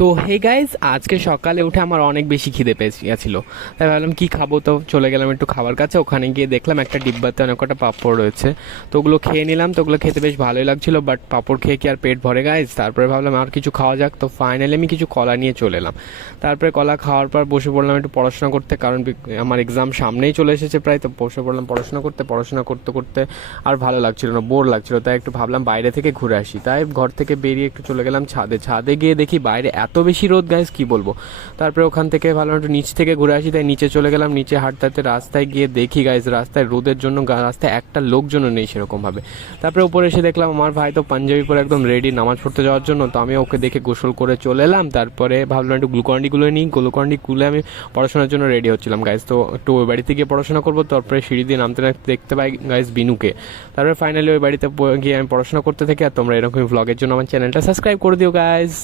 তো hey guys, আজকে সকালে উঠে আমার অনেক বেশি খিদে পেয়েছিল। তাই ভাবলাম কি খাবো, তো চলে গেলাম একটু খাবার কাছে। ওখানে গিয়ে দেখলাম একটা ডিব্বাতে অনেক কটা পাঁপড় রয়েছে। তো ওগুলো খেয়ে নিলাম। তো ওগুলো খেতে বেশ ভালোই লাগছিল, বাট পাঁপড় খেয়ে কি আর পেট ভরে গাইজ? তারপরে ভাবলাম আর কিছু খাওয়া যাক। তো ফাইনালি আমি কিছু কলা নিয়ে চলে এলাম। তারপরে কলা খাওয়ার পর বসে পড়লাম একটু পড়াশোনা করতে, কারণ আমার এক্সাম সামনেই চলে এসেছে প্রায়। তো বসে পড়লাম পড়াশোনা করতে করতে আর ভালো লাগছিল না, বোর লাগছিল। তাই একটু ভাবলাম বাইরে থেকে ঘুরে আসি। তাই ঘর থেকে বেরিয়ে একটু চলে গেলাম ছাদে গিয়ে দেখি বাইরে এত বেশি রোদ গাইজ, কি বলবো। তারপরে ওখান থেকে ভাবলাম একটু নিচ থেকে ঘুরে আসি, তাই নিচে চলে গেলাম। নিচে হাঁটতে রাস্তায় গিয়ে দেখি গাইজ, রাস্তায় রোদের জন্য রাস্তায় একটা লোকজনও নেই সেরকমভাবে। তারপরে উপরে এসে দেখলাম আমার ভাই তো পাঞ্জাবি পরে একদম রেডি নামাজ পড়তে যাওয়ার জন্য। তো আমি ওকে দেখে গোসল করে চলে এলাম। তারপরে ভাবলাম একটু গ্লুকন্ডি গুলে আমি পড়াশোনার জন্য রেডি হচ্ছিলাম গাইজ। তো একটু ওই বাড়িতে গিয়ে পড়াশোনা করবো। তারপরে সিঁড়ি দিয়ে নামতে নামতে দেখতে পাই গাইজ বিনুকে। তারপরে ফাইনালি ওই বাড়িতে গিয়ে আমি পড়াশোনা করতে থাকি। আর তোমরা এরকমই ভ্লগের জন্য আমার চ্যানেলটা সাবস্ক্রাইব করে দিও গাইজ।